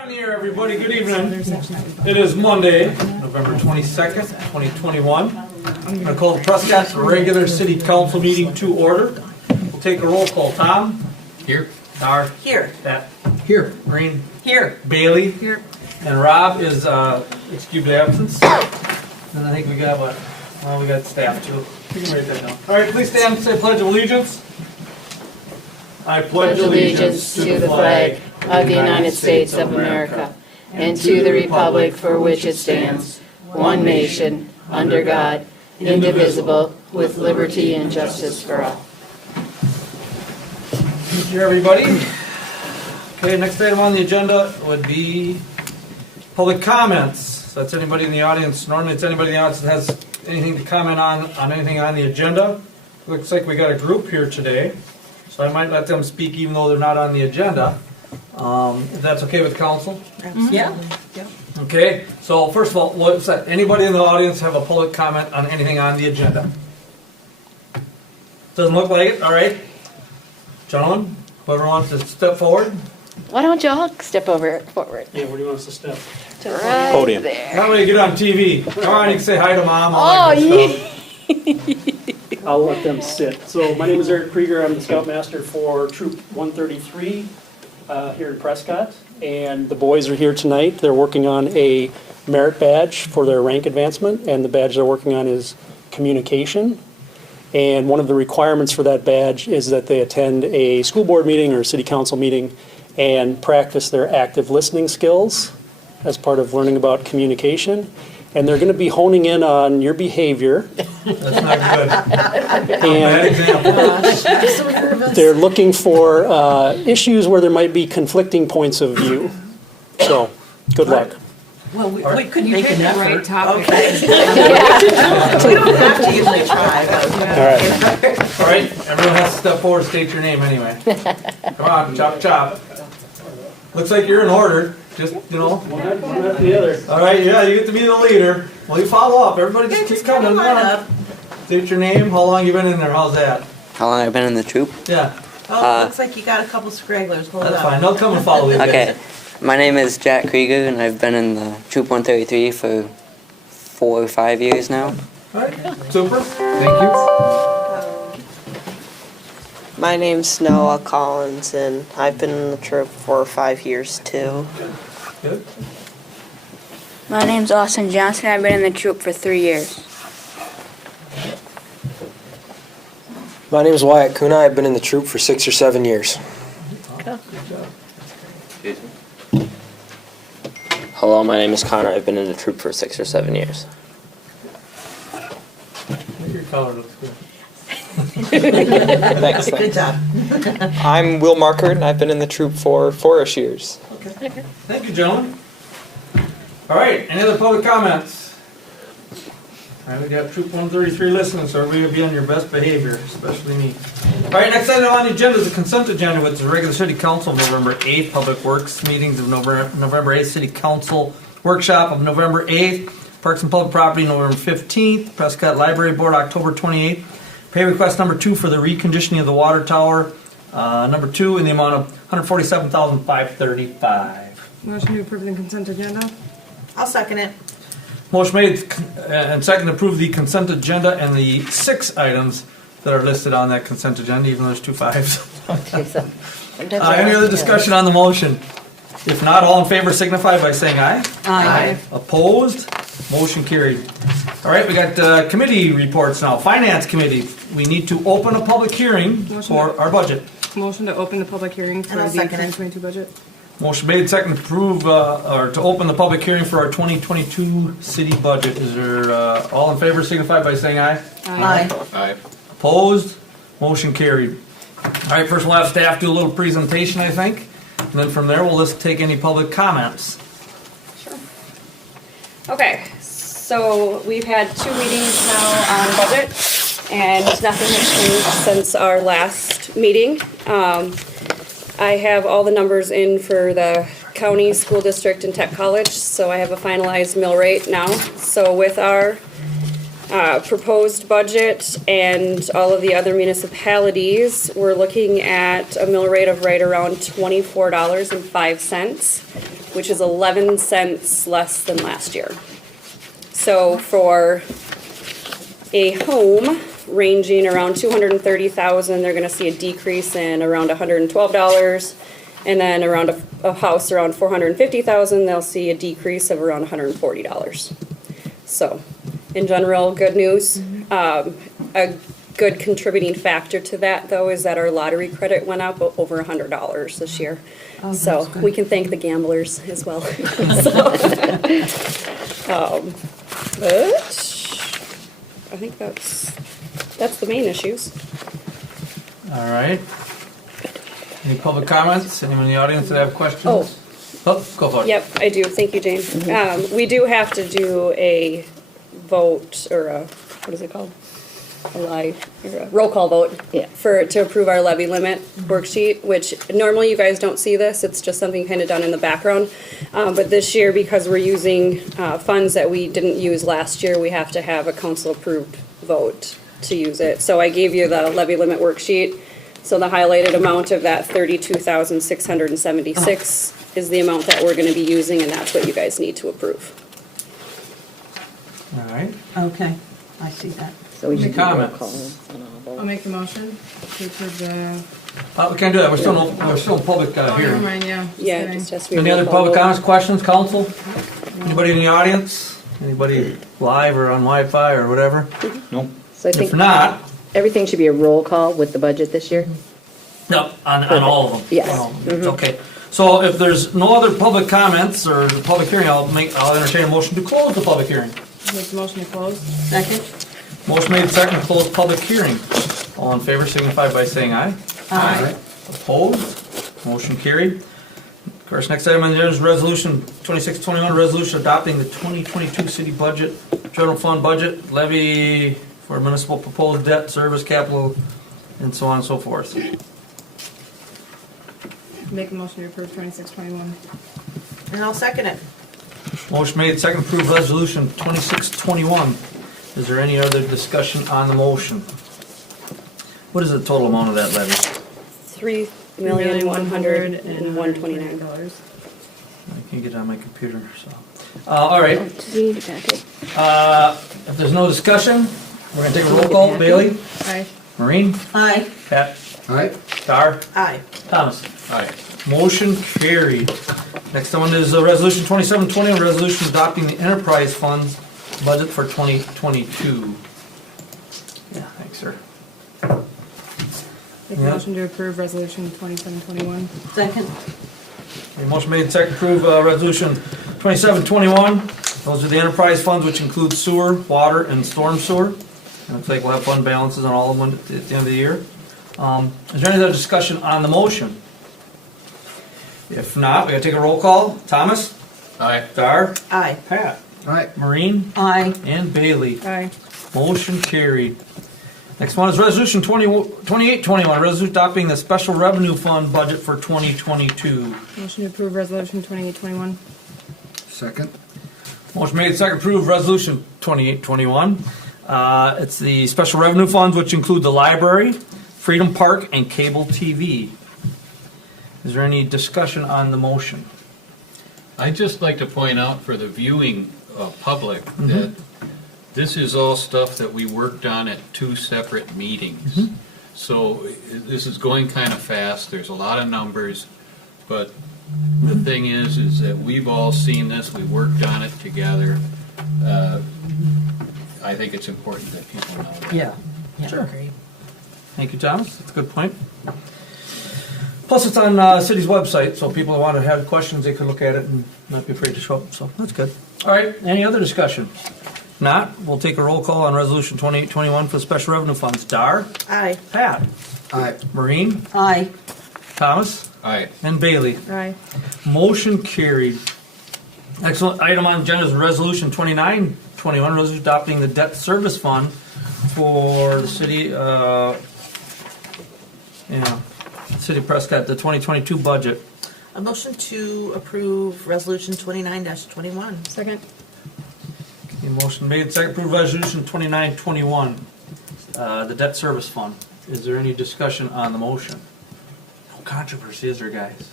On here, everybody. Good evening. It is Monday, November 22nd, 2021. I'm going to call the Prescott regular city council meeting to order. We'll take a roll call. Tom? Here. Dar? Here. Pat? Here. Green? Here. Bailey? Here. And Rob is excused absence. And I think we got what? Well, we got staff too. You can write that down. All right, please stand and say Pledge of Allegiance. I Pledge allegiance to the flag of the United States of America and to the republic for which it stands, one nation, under God, indivisible, with liberty and justice for all. Thank you, everybody. Okay, next item on the agenda would be public comments. So that's anybody in the audience. Normally it's anybody in the audience that has anything to comment on anything on the agenda. Looks like we got a group here today. So I might let them speak even though they're not on the agenda. If that's okay with council? Yeah. Okay, so first of all, what's that? Anybody in the audience have a public comment on anything on the agenda? Doesn't look like it, all right. Gentlemen, whoever wants to step forward. Why don't y'all step forward? Yeah, where do you want us to step? Right Podium. there. That way you get on TV. Come on, you can say hi to mom. All Oh, that good yeah. stuff. I'll let them sit. So my name is Eric Krieger. I'm the Scoutmaster for Troop 133 here in Prescott. And the boys are here tonight. They're working on a merit badge for their rank advancement. And the badge they're working on is communication. And one of the requirements for that badge is that they attend a school board meeting or a city council meeting and practice their active listening skills as part of learning about communication. And they're going to be honing in on your behavior. That's not good. Bad And example. they're looking for issues where there might be conflicting points of view. So, good luck. Well, could you Make take an the effort. right topic? Okay. We don't have to usually try. All right. All right, everyone has to step forward, state your name anyway. Come on, chop, chop. Looks like you're in order, just, you know. One after the other. All right, yeah, you get to be the leader. Well, you follow up. Everybody just keep coming. Line up. State your name, how long you been in there, how's that? How long I've been in the troop? Yeah, Oh, looks like you got a couple stragglers. Hold that's up. fine. They'll come and follow you. Okay, my name is Jack Krieger and I've been in the Troop 133 for 4 or 5 years now. All right, super. Thank you. My name's Noah Collins, and I've been in the troop for 5 years too. Good. My name's Austin Johnson. I've been in the troop for 3 years. My name is Wyatt Kuna. I've been in the troop for 6 or 7 years. Hello, my name is Connor. I've been in the troop for 6 or 7 years. I think your color looks good. Thanks. Good job. I'm Will Markert, and I've been in the troop for 4-ish years. Okay. Thank you, gentlemen. All right, any other public comments? All right, we got Troop 133 listening, so everybody will be on your best behavior, especially me. All right, next item on the agenda is the consent agenda, which is the regular city council of November 8th, public works meetings of November 8th, city council workshop of November 8th, parks and public property November 15th, Prescott Library Board October 28th, pay request number 2 for the reconditioning of the water tower, number 2 in the amount of $147,535. Motion to approve the consent agenda? I'll second it. Motion made and second to approve the consent agenda and the 6 items that are listed on that consent agenda, even though there's 2 5s. Okay, so. Any other discussion on the motion? If not, all in favor signify by saying aye. Aye. Opposed? Motion carried. All right, we got committee reports now. Finance Committee, we need to open a public hearing for our budget. Motion to open the public hearing for And the I'll second it. 2022 budget? Motion made, second to approve, or to open the public hearing for our 2022 city budget. Is there, all in favor signify by saying aye. Aye. Opposed? Motion carried. All right, first we'll have staff do a little presentation, I think. And then from there, we'll just take any public comments. Okay, so we've had 2 meetings now on budget, and nothing has changed since our last meeting. I have all the numbers in for the county, school district, and tech college, so I have a finalized mill rate now. So with our proposed budget and all of the other municipalities, we're looking at a mill rate of right around $24.05, which is 11 cents less than last year. So for a home ranging around 230,000, they're gonna see a decrease in around $112. And then around a house around 450,000, they'll see a decrease of around $140. So, in general, good news. A good contributing factor to that, though, is that our lottery credit went up over $100 this year. So we can thank the gamblers as well. But I think that's the main issues. All right. Any public comments? Anyone in the audience that have questions? Oh, go for it. Yep, I do. Thank you, Jane. We do have to do a vote, or a, what is it called? A roll call vote. Yeah. To approve our levy limit worksheet, which normally you guys don't see this. It's just something kind of done in the background. But this year, because we're using funds that we didn't use last year, we have to have a council-approved vote to use it. So I gave you the levy limit worksheet. So the highlighted amount of that 32,676 is the amount that we're gonna be using, and that's what you guys need to approve. All right. Okay, I see that. So we Any should do a roll comments? call. I'll make the motion to approve the, We can't do that. We're still in public oh, never hearing. mind, yeah. just Yeah, kidding. just has to be a Any roll other call public vote. comments, questions, council? Anybody in the audience? Anybody live or on Wi-Fi or whatever? So I If think not, everything should be a roll call with the budget this year. no, on all of them. Yes. Well, it's okay. So if there's no other public comments or the public hearing, I'll entertain a motion to close the public hearing. Make the motion to close. Second? Motion made, second, to close public hearing. All in favor signify by saying aye. Aye. Opposed? Motion carried. Of course, next item on the agenda is resolution 2621, resolution adopting the 2022 city budget, general fund budget, levy for municipal proposed debt, service capital, and so on and so forth. Make a motion to approve 2621. And I'll second it. Motion made, second, approve resolution 2621. Is there any other discussion on the motion? What is the total amount of that levy? $3,100,129. I can't get it on my computer, so. All right. If there's no discussion, we're gonna take a roll call. Bailey? Aye. Maureen? Aye. Pat? Aye. Dar? Aye. Thomas? Aye. Motion carried. Next one is resolution 2720, a resolution adopting the enterprise funds budget for 2022. Yeah, thanks, sir. Make a Yeah. motion to approve resolution 2721. Second? A motion made, second, approve resolution 2721. Those are the enterprise funds, which include sewer, water, and storm sewer. And it looks like we'll have fund balances on all of them at the end of the year. Is there any other discussion on the motion? If not, we gotta take a roll call. Thomas? Aye. Dar? Aye. Pat? Aye. Maureen? Aye. And Bailey. Aye. Motion carried. Next one is resolution 2821, resolution adopting the special revenue fund budget for 2022. Motion to approve resolution 2821. Second. Motion made, second, approve resolution 2821. It's the special revenue funds, which include the library, Freedom Park, and cable TV. Is there any discussion on the motion? I'd just like to point out for the viewing public that this is all stuff that we worked on at 2 separate meetings. So this is going kind of fast, there's a lot of numbers, but the thing is that we've all seen this, we worked on it together. I think it's important that people know that. Yeah. Sure. Thank you, Thomas, that's a good point. Plus, it's on the city's website, so people who want to have questions, they could look at it and not be afraid to show up, so that's good. All right, any other discussion? Not, we'll take a roll call on resolution 2821 for the special revenue funds. Dar? Aye. Pat? Aye. Maureen? Aye. Thomas? Aye. And Bailey. Aye. Motion carried. Excellent item on the agenda is resolution 2921, resolution adopting the debt service fund for the city, City of Prescott, the 2022 budget. A motion to approve resolution 29-21. Second. Motion made, second approve resolution 2921, the debt service fund. Is there any discussion on the motion? No controversy, is there, guys?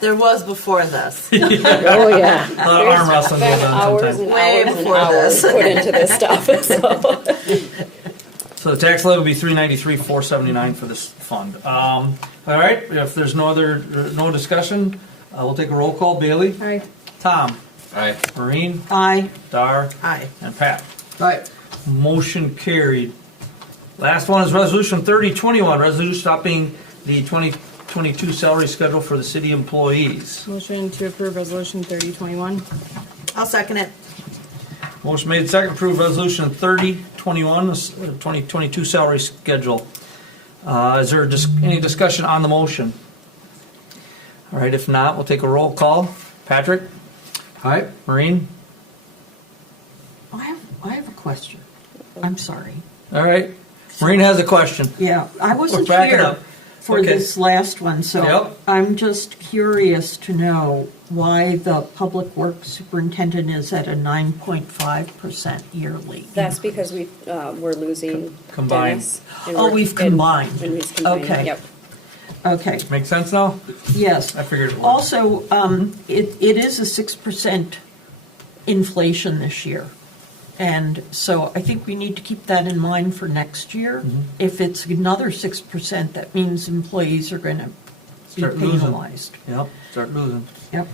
There was before this. Oh, yeah. A lot of arm wrestling Been goes on hours sometimes. and Way hours and before hours this. put into this stuff, so. So the tax levy will be $393,479 for this fund. All right, if there's no discussion, we'll take a roll call. Bailey? Aye. Tom? Aye. Maureen? Aye. Dar? Aye. And Pat? Right. Motion carried. Last one is resolution 3021, resolution stopping the 2022 salary schedule for the city employees. Motion to approve resolution 3021. I'll second it. Motion made, second, approve resolution 3021, 2022 salary schedule. Is there any discussion on the motion? All right, if not, we'll take a roll call. Patrick? Aye. Maureen? I have a question. I'm sorry. All right. Maureen has a question. Yeah, I wasn't We're backing here up. for Okay. this last one, so Yep. I'm just curious to know why the public works superintendent is at a 9.5% yearly. That's because we're losing Combined. Dennis. and Oh, we're- we've combined. And we've combined, Okay. yep. Okay, Make sense now? yes. I figured it would. Also, it is a 6% inflation this year. And so I think we need to keep that in mind for next year. Mm-hmm. If it's another 6%, that means employees are going to be Start losing. penalized. Yep, start losing. Yep.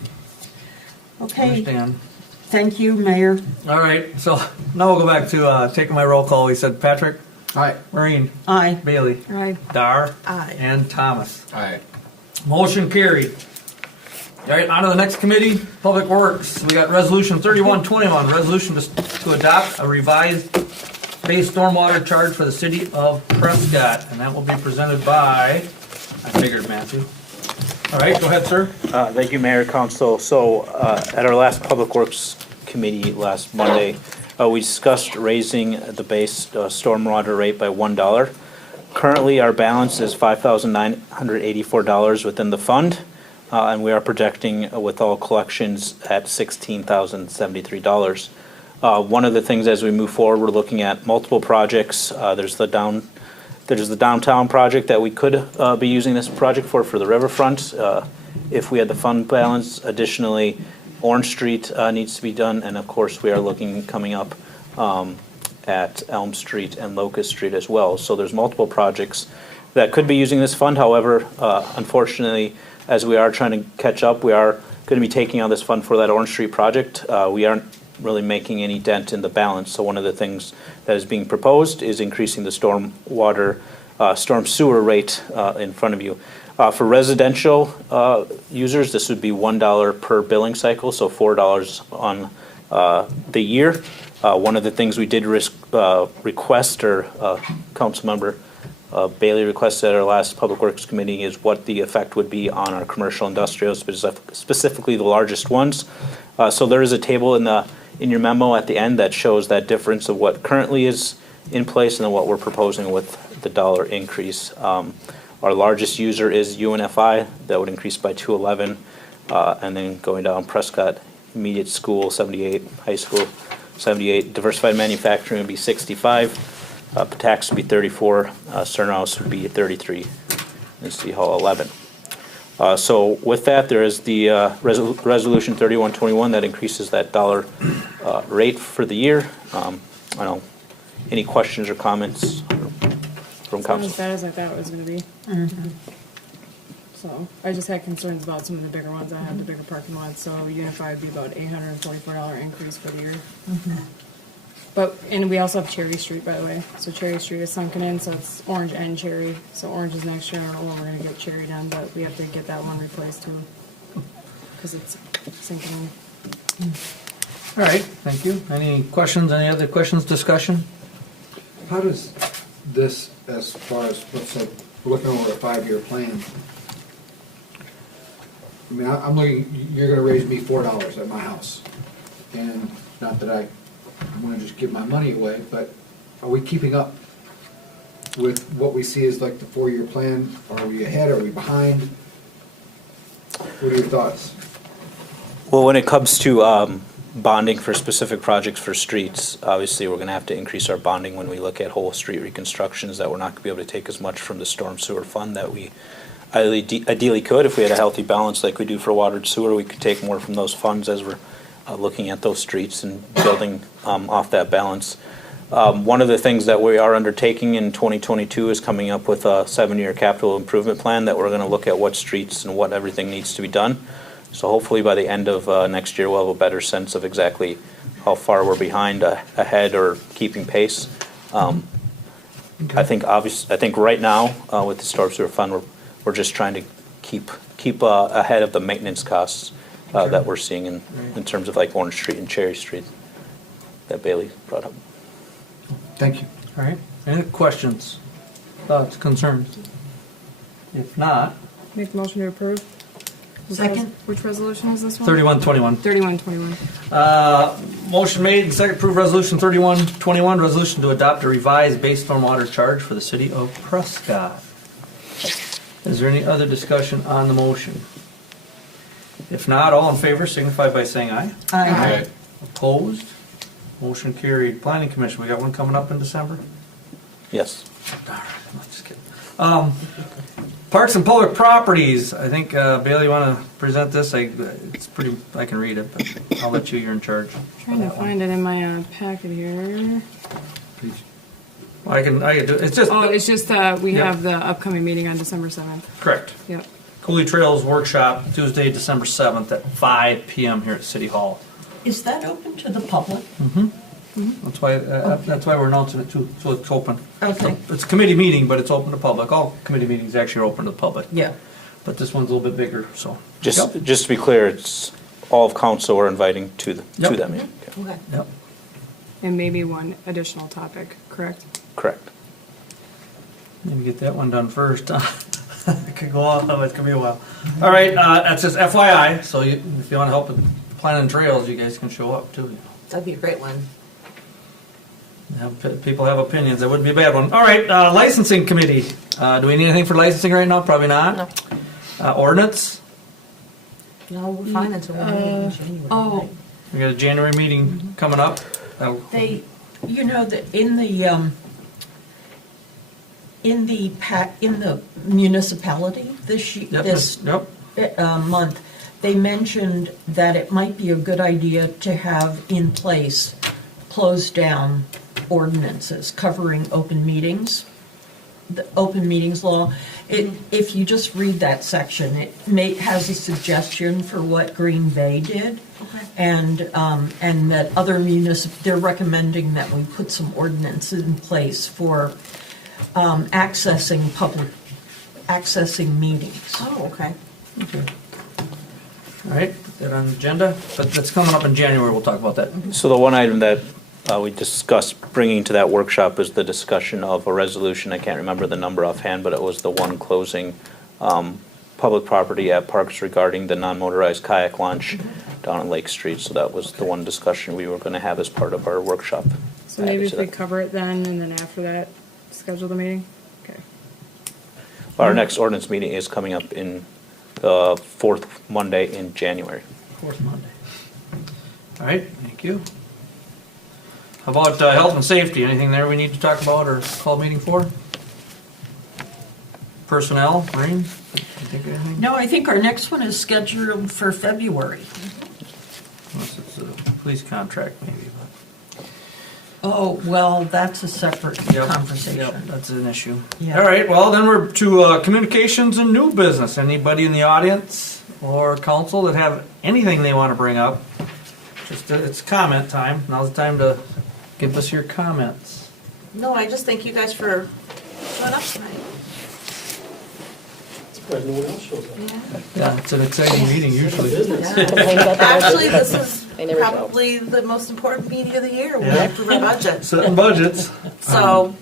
Okay, Understand. thank you, Mayor. All right, so now we'll go back to taking my roll call. We said Patrick? Aye. Maureen? Aye. Bailey? Aye. Dar? Aye. And Thomas. Aye. Motion carried. All right, on to the next committee, Public Works. We got Resolution 3121, resolution to adopt a revised base stormwater charge for the city of Prescott. And that will be presented by, I figured, Matthew. All right, go ahead, sir. Thank you, Mayor, Council. So at our last Public Works Committee last Monday, we discussed raising the base stormwater rate by $1. Currently, our balance is $5,984 within the fund, and we are projecting with all collections at $16,073. One of the things as we move forward, we're looking at multiple projects. There's the downtown project that we could be using this project for the riverfront if we had the fund balance. Additionally, Orange Street needs to be done, and of course, we are looking coming up at Elm Street and Locust Street as well. So there's multiple projects that could be using this fund. However, unfortunately, as we are trying to catch up, we are going to be taking on this fund for that Orange Street project. We aren't really making any dent in the balance. So one of the things that is being proposed is increasing the storm sewer rate in front of you. For residential users, this would be $1 per billing cycle, so $4 on the year. One of the things we did request, or Councilmember Bailey requested at our last Public Works Committee, is what the effect would be on our commercial industrials, specifically the largest ones. So there is a table in your memo at the end that shows that difference of what currently is in place and then what we're proposing with the dollar increase. Our largest user is UNFI, that would increase by $211, and then going down Prescott Immediate School, 78, High School, 78, Diversified Manufacturing would be 65, Patax would be 34, Cernhouse would be 33, and City Hall 11. So with that, there is the Resolution 3121 that increases that dollar rate for the year. I don't know, any questions or comments from It's not council? as bad as I thought it was gonna be. So, I just had concerns about some of the bigger ones. I have the bigger parking lots, so Unified would be about $844 increase for the year. And we also have Cherry Street, by the way. So Cherry Street is sunken in, so it's Orange and Cherry. So Orange is next year. I don't know when we're gonna get Cherry done, but we have to get that one replaced too. Cause it's sinking in. All right, thank you. Any questions, any other questions, discussion? How does this, as far as, let's say, we're looking over a 5-year plan, I mean, I'm looking, you're gonna raise me $4 at my house. And not that I wanna just give my money away, but are we keeping up with what we see as like the 4-year plan? Are we ahead, are we behind? What are your thoughts? Well, when it comes to bonding for specific projects for streets. Obviously, we're going to have to increase our bonding when we look at whole street reconstructions, that we're not going to be able to take as much from the storm sewer fund that we ideally could. If we had a healthy balance like we do for water and sewer, we could take more from those funds as we're looking at those streets and building off that balance. One of the things that we are undertaking in 2022 is coming up with a 7-year capital improvement plan that we're going to look at what streets and what everything needs to be done. So hopefully by the end of next year, we'll have a better sense of exactly how far we're behind, ahead, or keeping pace. I think right now with the storm sewer fund, we're just trying to keep ahead of the maintenance costs that we're seeing in terms of like Orange Street and Cherry Street that Bailey brought up. Thank you. All right. Any questions, thoughts, concerns? If not, Make the motion to approve. Second. Which resolution is this one? 3121. 3121. Motion made and second, approve resolution 3121, resolution to adopt a revised base stormwater charge for the city of Prescott. Is there any other discussion on the motion? If not, all in favor signify by saying aye. Aye. Opposed? Motion carried. Planning Commission, we got one coming up in December? Yes. All right, I'm just kidding. Parks and Public Properties, I think, Bailey, you want to present this? It's pretty, I can read it, but I'll let you, you're in charge. Trying to find it in my packet here. Well, I can do it. It's just. Oh, it's just we Yep. have the upcoming meeting on December 7th. Correct. Yep. Cooley Trails Workshop, Tuesday, December 7th at 5 p.m. here at City Hall. Is that open to the public? That's why we're announcing it too, so it's open. Okay. It's a committee meeting, but it's open to public. All committee meetings actually are open to the public. Yeah. But this one's a little bit bigger, so. Just Yep. to be clear, it's all of council we're inviting to Yep. that meeting. Okay. Okay. Yep. And maybe one additional topic, correct? Correct. Maybe get that one done first. It could go on, it could be a while. All right, that's just FYI, so if you want to help with planning trails, you guys can show up too. That'd be a great one. People have opinions, that wouldn't be a bad one. All right, licensing committee. Do we need anything for licensing right now? Probably not. No. Ordinance? No, we're fine until we meet in January. Oh, We got a January meeting coming up. They, in the municipality this month, they mentioned that it might be a good idea to have in place closed down ordinances covering open meetings, the open meetings law. If you just read that section, it has a suggestion for what Green Bay did. Okay. And that other they're recommending that we put some ordinances in place for accessing meetings. Oh, okay. Okay. All right, put that on the agenda, but that's coming up in January, we'll talk about that. So the one item that we discussed bringing to that workshop is the discussion of a resolution. I can't remember the number offhand, but it was the one closing public property at parks regarding the non-motorized kayak launch down on Lake Street. So that was the one discussion we were going to have as part of our workshop. So maybe if we cover it then, and then after that, schedule the meeting? Okay. Our next ordinance meeting is coming up in the fourth Monday in January. Fourth Monday. All right, thank you. How about health and safety? Anything there we need to talk about or call meeting for? Personnel, Maureen? Think of anything? No, I think our next one is scheduled for February. Unless it's a police contract maybe, but. Oh, well, that's a separate Yep, conversation. that's an issue. Yeah. All right, well, then we're to communications and new business. Anybody in the audience or council that have anything they want to bring up? Just it's comment time. Now's the time to give us your comments. No, I just thank you guys for showing up tonight. Surprised no one else shows up. Yeah, it's an exciting meeting usually. Actually, this is probably the most important meeting of the year when we approve our budget. Setting budgets. So,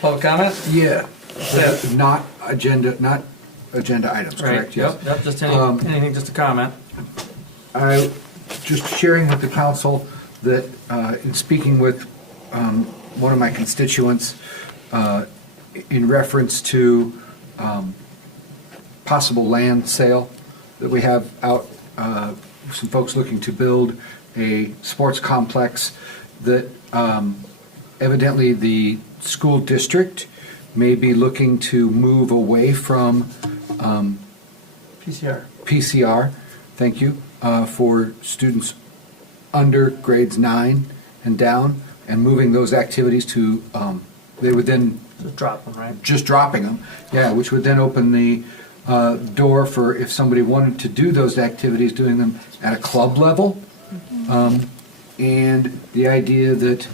Public comment? Yeah. Not agenda items, Right, correct? Yes. yep, just anything, just a comment. I just sharing with the council that in speaking with one of my constituents in reference to possible land sale that we have out some folks looking to build a sports complex that evidently the school district may be looking to move away from PCR, thank you, for students under grades 9 and down, and moving those activities to, they would then Just drop them, right? just dropping them, yeah, which would then open the door for if somebody wanted to do those activities, doing them at a club level. And the idea that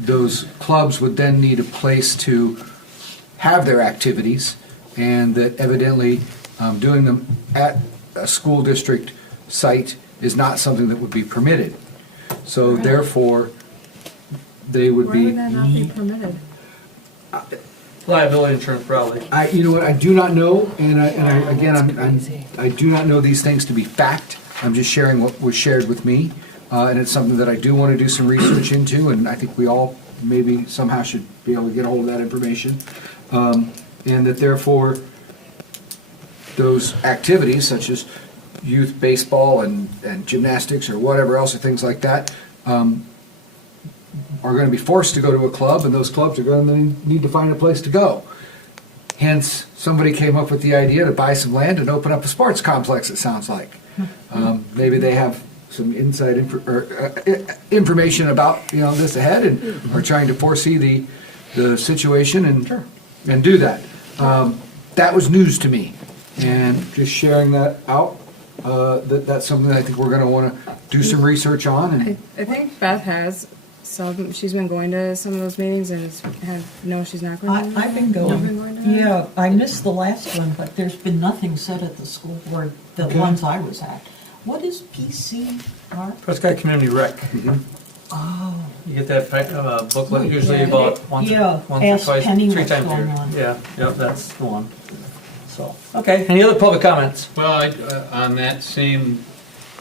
those clubs would then need a place to have their activities, and that evidently doing them at a school district site is not something that would be permitted. So therefore, they would Why be. would that not be permitted? Liability insurance, probably. You know what, I do not know, and I do not know these things to be fact. I'm just sharing what was shared with me, and it's something that I do want to do some research into, and I think we all maybe somehow should be able to get a hold of that information. And that therefore, those activities such as youth baseball and gymnastics or whatever else, or things like that, are going to be forced to go to a club, and those clubs are going to need to find a place to go. Hence, somebody came up with the idea to buy some land and open up a sports complex, it sounds like. Maybe they have some inside information about this ahead, and are trying to foresee the situation and do that. That was news to me, and just sharing that out. That's something that I think we're going to want to do some research on. And I think Beth has some, she's been going to some of those meetings and no, she's not going to. I've been going. Yeah, I missed the last one, but there's been nothing said at the school board, the ones I was at. What is PCR? Prescott Community Rec. Oh. You get that booklet usually about once or twice, Penny 3 what's times a going year. on. Yeah, that's the one. So, okay, any other public comments? Well, on that same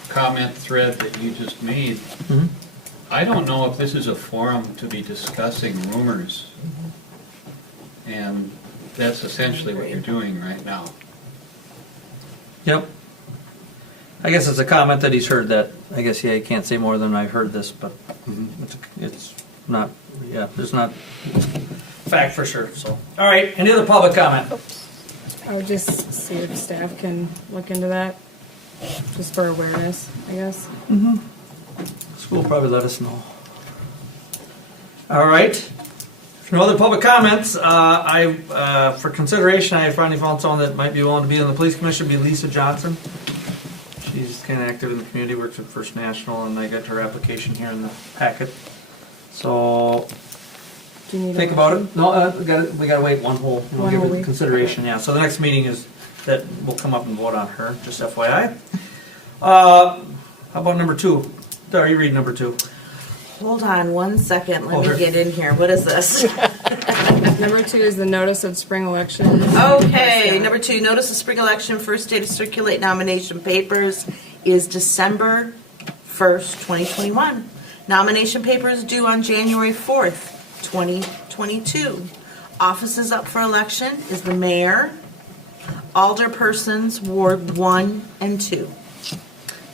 comment thread that you just made, I don't know if this is a forum to be discussing rumors. And that's essentially what you're doing right now. Yep. I guess it's a comment that he's heard that, I guess, he can't say more than I've heard this, but it's not, there's not fact for sure, so. All right, any other public comment? I would just see if staff can look into that, just for awareness, I guess. School will probably let us know. All right. If no other public comments, for consideration, I finally found someone that might be willing to be on the police commission, be Lisa Johnson. She's kind of active in the community, works at First National, and I got her application here in the packet. So, Do you need think about it. No, we gotta wait one whole give it week. consideration, yeah. So the next meeting is, that we'll come up and vote on her, just FYI. How about number 2? Dara, you read number 2. Hold on one second, let Over. me get in here. What is this? Number 2 is the notice of spring election. Okay, number 2, notice of spring election, first day to circulate nomination papers is December 1st, 2021. Nomination papers due on January 4th, 2022. Offices up for election is the mayor, alderpersons, Ward 1 and 2.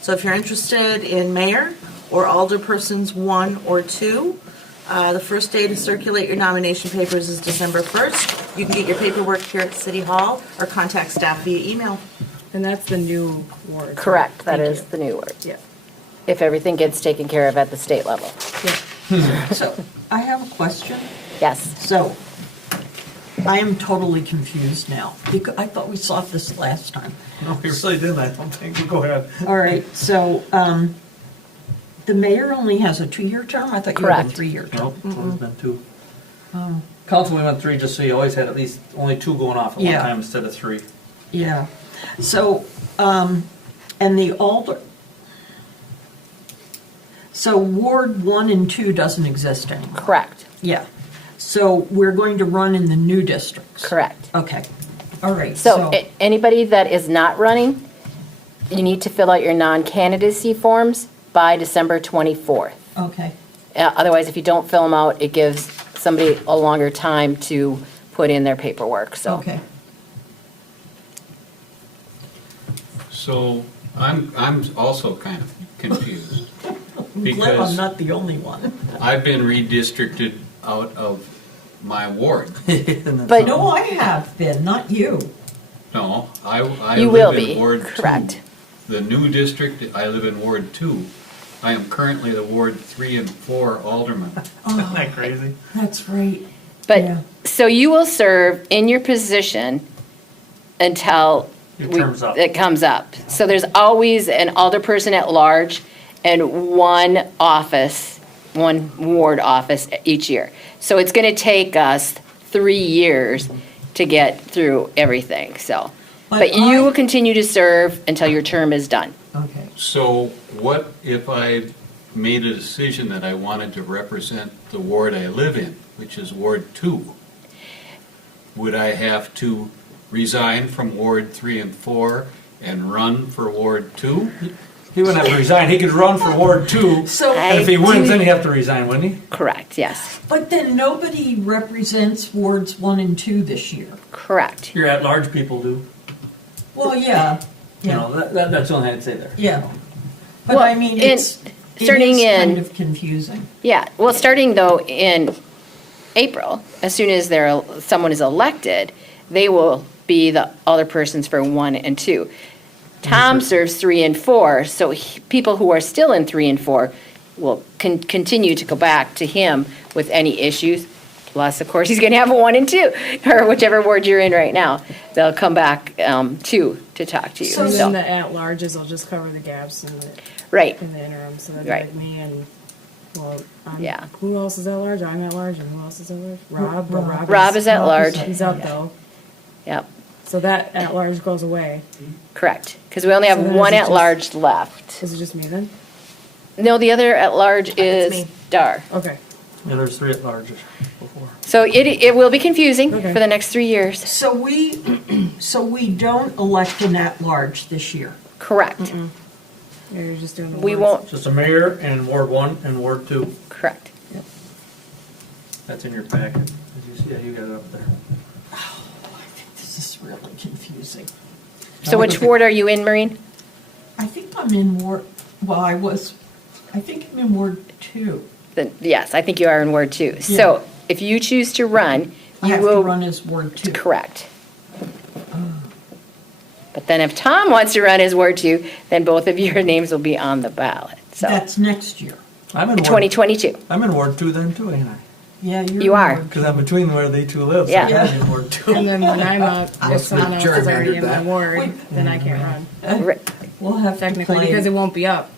So if you're interested in mayor or alderpersons 1 or 2, the first day to circulate your nomination papers is December 1st. You can get your paperwork here at City Hall or contact staff via email. And that's the new ward. Correct, that is the new word. Yeah. If everything gets taken care of at the state level. So, I have a question. Yes. So, I am totally confused now, because I thought we saw this last time. No, we really didn't, I don't think. Go ahead. All right, so, the mayor only has a 2-year term? I thought you had a Correct. 3-year term. Nope, it's always been 2. Oh, Councilman went 3 just so you always had at least only 2 going off at one Yeah. time instead of 3. yeah. So, and the alder, so Ward 1 and 2 doesn't exist anymore? Correct. Yeah. So we're going to run in the new districts? Correct. Okay. All right. So anybody that is not running, you need to fill out your non-candidacy forms by December 24th. Okay. Otherwise, if you don't fill them out, it gives somebody a longer time to put in their paperwork, so. Okay. So I'm also kind of confused. I'm glad I'm Because not the only one. I've been redistricted out of my ward. But No, I have been, not you. No, I you will live be, in Ward 2. correct. The new district, I live in Ward 2. I am currently the Ward 3 and 4 alderman. Isn't that crazy? That's right. But, Yeah. so you will serve in your position until Your term's up. it comes up. So there's always an alderperson at large and one office, one ward office each year. So it's gonna take us 3 years to get through everything, so. But you will continue to serve until your term is done. Okay. So what if I made a decision that I wanted to represent the ward I live in, which is Ward 2? Would I have to resign from Ward 3 and 4 and run for Ward 2? He wouldn't have to resign. He could run for Ward 2. So, And if he wins, then he'd have to resign, wouldn't he? Correct, yes, but then nobody represents wards 1 and 2 this year. correct. Your at-large people do. Well, yeah, You know, that's the only thing I'd say there. yeah. But Well, I mean, in- it starting is kind in- of confusing. Yeah, well, starting though in April, as soon as someone is elected, they will be the alderpersons for 1 and 2. Tom serves 3 and 4, so people who are still in 3 and 4 will continue to go back to him with any issues. Plus, of course, he's going to have a 1 and 2, or whichever ward you're in right now. They'll come back to talk to you. So And So, then the at-larges will just cover the gaps right, in the interim, so that'd be Right. like me and, well, Yeah. who else is at large? I'm at large, and who else is at large? Rob, but Rob. Rob is at large. He's up though, Yep, so that at-large goes away. correct. Because we only have So then one is it just- at-large left. Is it just me then? No, the other at-large is me. Dar. Okay. Yeah, there's 3 at-large before. So it will be confusing Okay. for the next 3 years. So we don't elect an at-large this year. Correct, Yeah, you're just doing the we wards. won't, Just a mayor and Ward 1 and Ward 2. correct. That's in your packet. As you see, yeah, you got it up there. This is really confusing. So which ward are you in, Maureen? I think I'm in Ward, well, I think I'm in Ward 2. Then, yes, I think you are in Ward 2. So if you choose to run, I you have to will, run as Ward 2. correct. But then if Tom wants to run as Ward 2, then both of your names will be on the ballot. So, That's next year. I'm in Ward, 2022. I'm in Ward 2 then too, ain't I? Yeah, you're. You in are. Ward Because I'm between where they two live, so Yeah. I'm in Ward 2. And then when I'm up, if Let's someone else is already in my that. ward, then I can't run, Right. We'll have to technically, play. because it won't be up.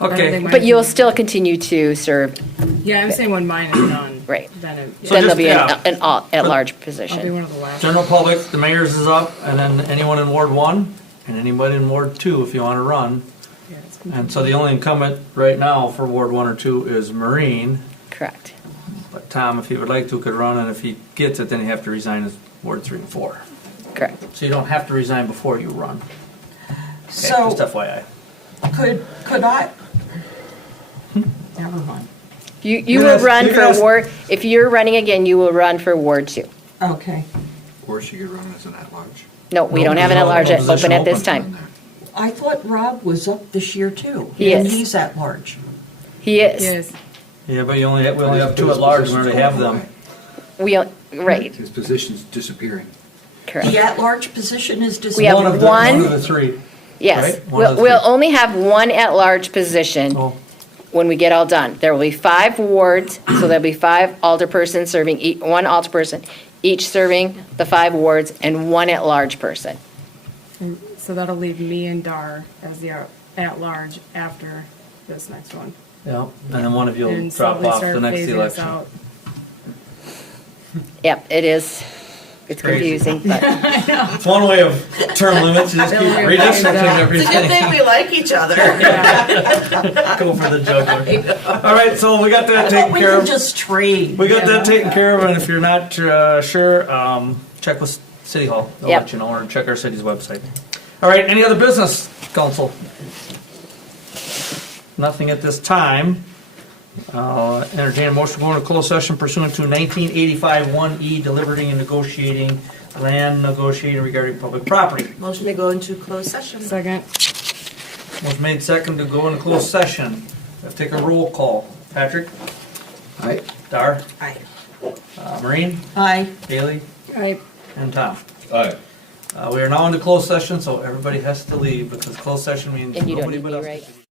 Okay. Mine But is- you'll still continue to serve, Yeah, I'm saying when mine is done. right. Then it, So Then there'll just- be yeah. an at-large I'll be position. one of the last. General public, the mayor's is up, and then anyone in Ward 1, and anybody in Ward 2 if you want to run. Yeah, it's And so the only incumbent right now for Ward 1 or 2 is Marine. Correct. But Tom, if he would like to, could run, and if he gets it, then he have to resign as Ward 3 and 4. Correct. So you don't have to resign before you run. Okay, So just FYI. could I? Never mind. You You will ask- run you for ask- Ward, if you're running again, you will run for Ward 2. Okay. Or she could run as an at-large. No, we No, don't have an there's no at-large position open at this open. time. I thought Rob was up this year too. He And is. he's at large. He is. Yes. Yeah, but we only have 2 at large, we already have them. Right, His position's disappearing. correct. The at-large position is just. We have One of the- one- One of the 3. Yes, Right? One of the we'll three. only have one at-large position Oh, when we get all done. There will be 5 wards, so there'll be 5 alderpersons serving, one alderperson, each serving the 5 wards, and 1 at-large person. And so that'll leave me and Dar as the at-large after this next one. yeah, and then one of you will And drop slowly off start the next phasing us election. out. Yep, it is, it's Crazy. confusing, but, It's one way of term limits, you just keep redistricting It's a good everything. thing we like each other. Go for the juggler. All right, so we got that I thought taken we care could of. just trade. We got that taken care of, and if you're not sure, check with City Hall. They'll Yep. let you know, or check our city's website. All right, any other business, council? Nothing at this time. Entertain a motion to go into closed session pursuant to 1985 1E, deliberating and negotiating, land negotiating regarding public property. Motion to go into closed session. Second. Was made second to go into closed session. Let's take a roll call. Patrick? Aye. Dar? Aye. Maureen? Aye. Haley? Aye. And Tom? Aye. We are now into closed session, so everybody has to leave because closed session means And you don't nobody need but me, us. right?